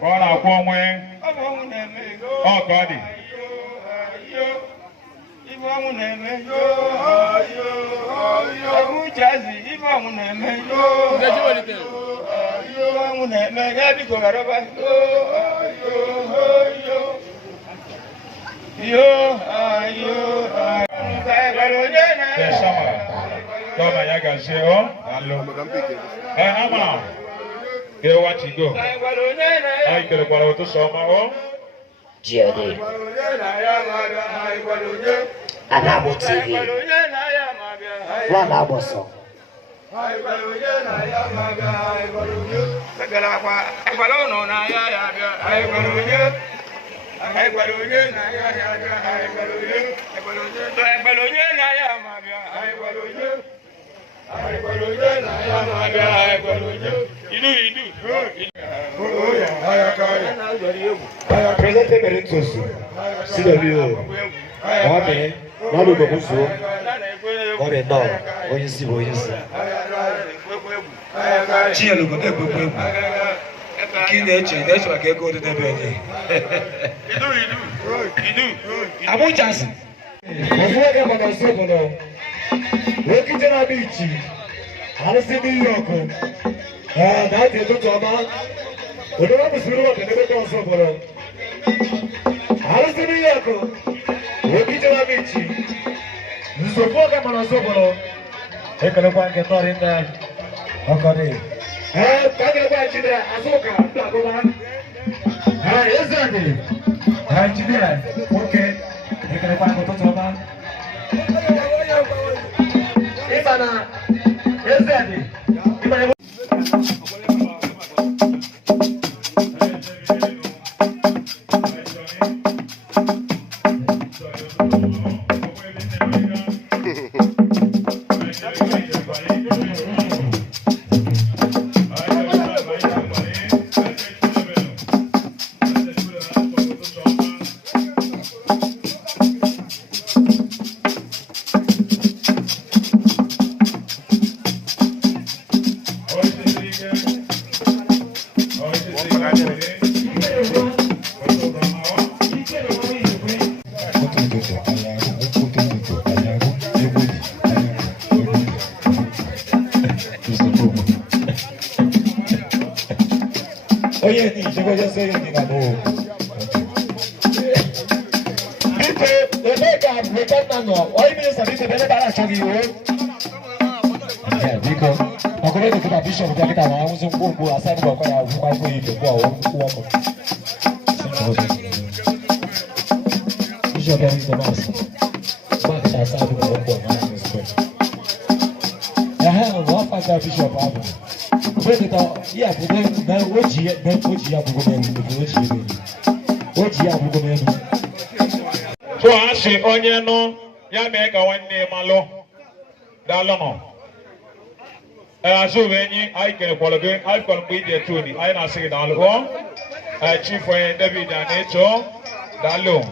Kona kwa mwe. Oh God. Ibo muneme yo yo. Abujazi ibo muneme yo. Yo muneme gabi ko garaba. Yo ayo. Come on, you can say, oh, hello. Hey, Ama. Get what you go. I can go to summer. Jody. Anabo TV. One Abo song. Present Emeritus, CW, Amen, Nalu Bobuso, Amen, no, when you see, Chill, look at the Kinature, that's why I can go to the bed. I won't just. Before they were so good, working in a beach, honestly, New York, that is the drama. We don't have to screw up and never go so far. Honestly, New York, working in a beach, the support them on a so far. They can find a lot in there. Okay. Thank you very much. Asoka, yes, sir. Okay. You can find what to talk. Ibana, yes, sir. Oye, ni llegó ya soy ni la voz. Dice, Rebecca, no. Hoy me saliste de para chogi, Dico, ma come che la bishop da che un po' assai qua un po' qui qua Bishop è visto basta. Ma che sta stato un po' male. Non fa da bishop But yeah, then what you have to go. So I say, Onya no, ya make a one name malo. Dalono. So when I can qualify, I can be there too. I not say Dalo. Chief David and Nature, Dalo.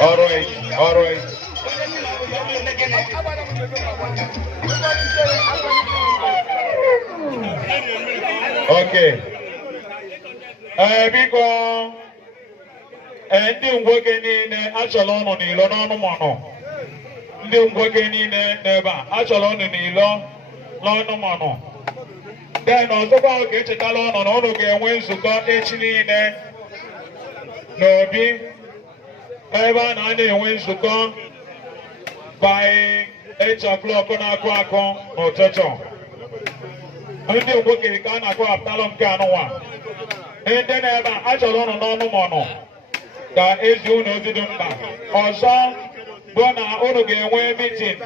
All right. Okay. Because ndị ngwoke niile achọrọ ọnụ n'ilo n'ọnụ mọnụ. Ndị ngwoke niile n'ebe a achọrọ ọnụ n'ilo n'ọnụ mọnụ. Then ọzọkwa ahụ ga-echetala ọnụ na ọnụ ga-enwe nzukọ echi niile n'obi ebe a na-enwe nzukọ by 8 o'clock na-akụ akụ n'ụtụtụ. Ndị ngwoke ka a na-akọwapụtalụ nke anụnwa. Ndị na-ebe a achọrọ ọnụ n'ọnụ mọnụ ka ezi unu ozi dị mkpa. Ọzọ bụ na unu ga-enwe meeting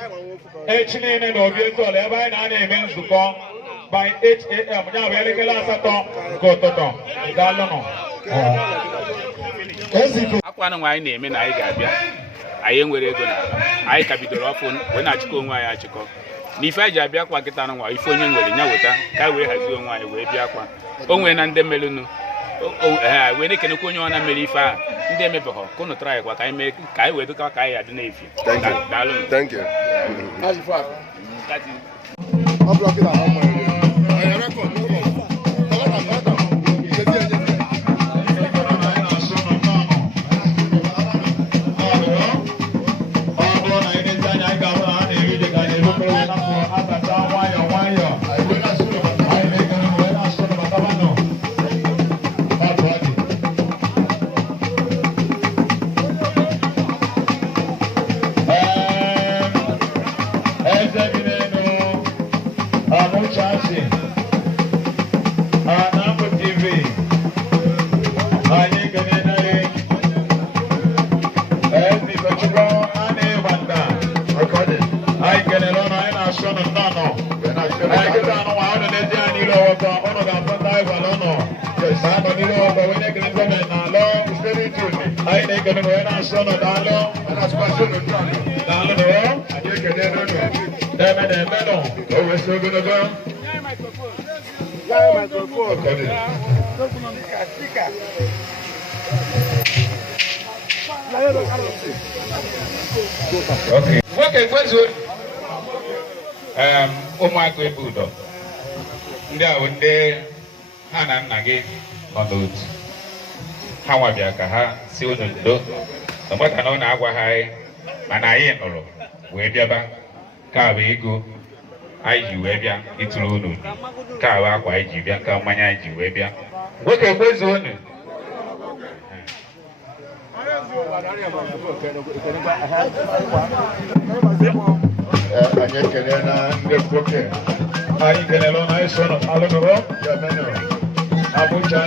echi niile n'obi Ezeọlụ ebe anyị na-eme nzukọ by 8 a.m. ya bụ elekere 8 nke ụtụtụ. Daalụnụ. Akwa na anyị na-eme na anyị ga-abịa. Anyị enwere ego na anyị ka bidoro ọfụ wee na-achịkọ onwe anyị achịkọ. n'ife aji abịa kwa kịta nwa ife onye nwere nya weta ka wee hazie onwe anyị wee bịa kwa o nwere na ndị melụnụ wee na-ekenekwa onye ọ na mere ife a ndị emebeghọ ka ụnụ tara kwa ka anyị wee dịka ka anyị adị n'efi daalụ Thank you. Okay, what's good? Ụmụaka ebe udo ndị ahụ ndị ha na nna gị nọ n'otu ha nwabịa ka ha si unu ndo mgbe ka na ọ na-agwa ha anyị mana anyị nụrụ wee bịaba ka bụ ego anyị ji wee bịa ịtụrụ unu ka bụ akwa anyị ji bịa ka mmanya anyị ji wee bịa nwoke ekwezu unu Anyị ekele na ndị nwoke. anyị kelele na anyị so alụnụrụ Abuja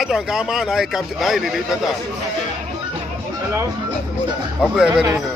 Ajọ nke ama na anyị kaptịn na anyị liri ife taa. Ọ bụla ebe n'ihe.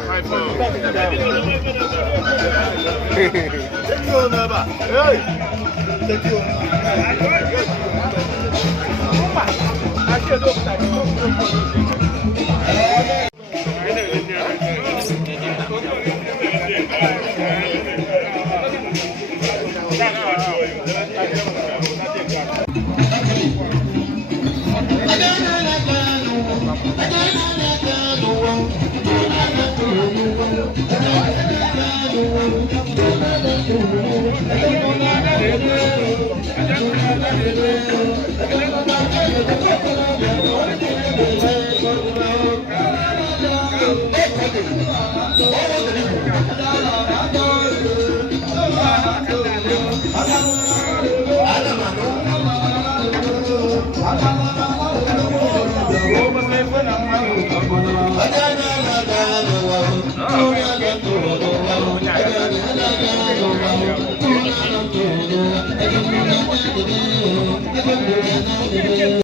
Thank you. Thank you.